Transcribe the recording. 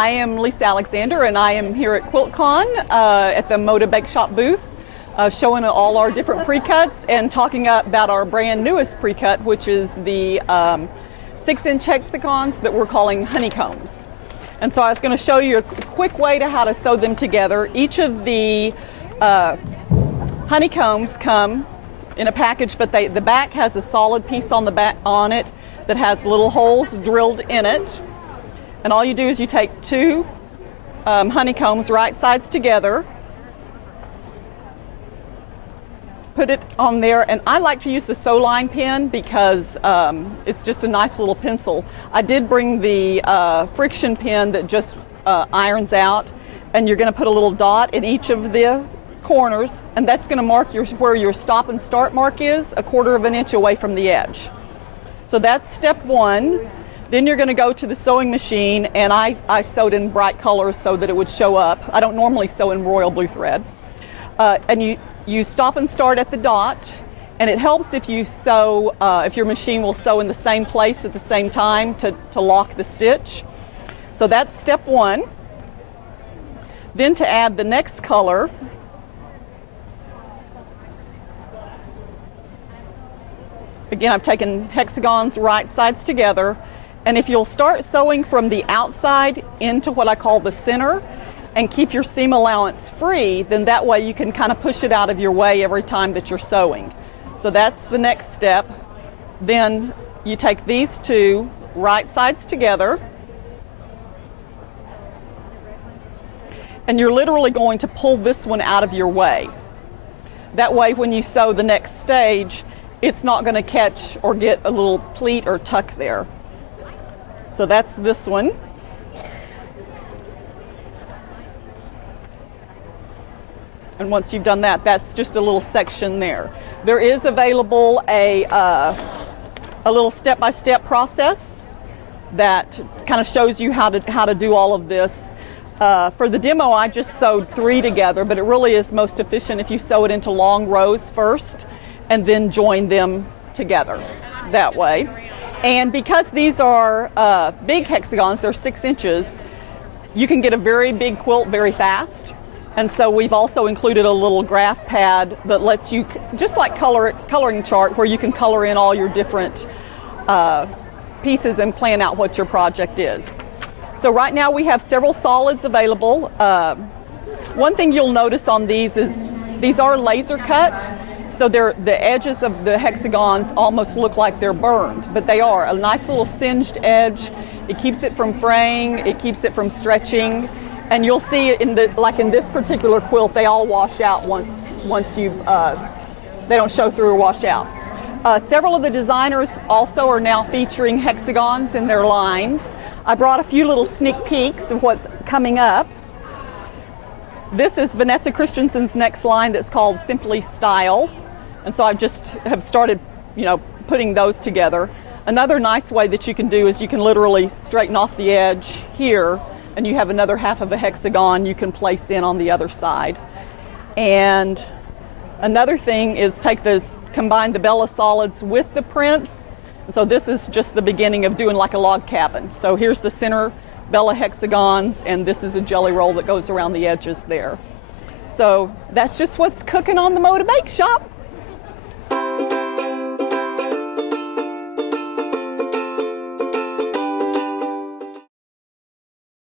I am Lisa Alexander, and I am here at QuiltCon at the Moda Bake Shop booth, showing all our different pre-cuts and talking about our brand newest pre-cut, which is the 6-inch hexagons that we're calling honeycombs. And so I was going to show you a quick way to how to sew them together. Each of the honeycombs come in a package, but the back has a solid piece on the back on it that has little holes drilled in it. And all you do is you take two honeycombs right sides together, put it on there, and I like to use the sew line pen because it's just a nice little pencil. I did bring the friction pen that just irons out, and you're going to put a little dot in each of the corners, and that's going to mark where your stop and start mark is, 1/4 of an inch away from the edge. So that's step one. Then you're going to go to the sewing machine, and I sewed in bright colors so that it would show up. I don't normally sew in royal blue thread. And you stop and start at the dot, and it helps if you sew, if your machine will sew in the same place at the same time to lock the stitch. So that's step one. Then to add the next color, again, I've taken hexagons right sides together, and if you'll start sewing from the outside into what I call the center and keep your seam allowance free, then that way you can kind of push it out of your way every time that you're sewing. So that's the next step. Then you take these two right sides together, and you're literally going to pull this one out of your way. That way when you sew the next stage, it's not going to catch or get a little pleat or tuck there. So that's this one. And once you've done that, that's just a little section there. There is available a little step-by-step process that kind of shows you how to do all of this. For the demo, I just sewed 3 together, but it really is most efficient if you sew it into long rows first and then join them together that way. And because these are big hexagons, they're 6 inches, you can get a very big quilt very fast. And so we've also included a little graph pad that lets you, just like coloring chart, where you can color in all your different pieces and plan out what your project is. So right now we have several solids available. One thing you'll notice on these is these are laser cut. So the edges of the hexagons almost look like they're burned, but they are. A nice little singed edge. It keeps it from fraying, it keeps it from stretching, and you'll see it like in this particular quilt, they all wash out once you've, they don't show through or wash out. Several of the designers also are now featuring hexagons in their lines. I brought a few little sneak peeks of what's coming up. This is Vanessa Christensen's next line that's called Simply Style. And so I just have started, putting those together. Another nice way that you can do is you can literally straighten off the edge here, and you have another half of a hexagon you can place in on the other side. And another thing is combine the Bella solids with the prints. So this is just the beginning of doing like a log cabin. So here's the center Bella hexagons, and this is a jelly roll that goes around the edges there. So that's just what's cooking on the Moda Bake Shop.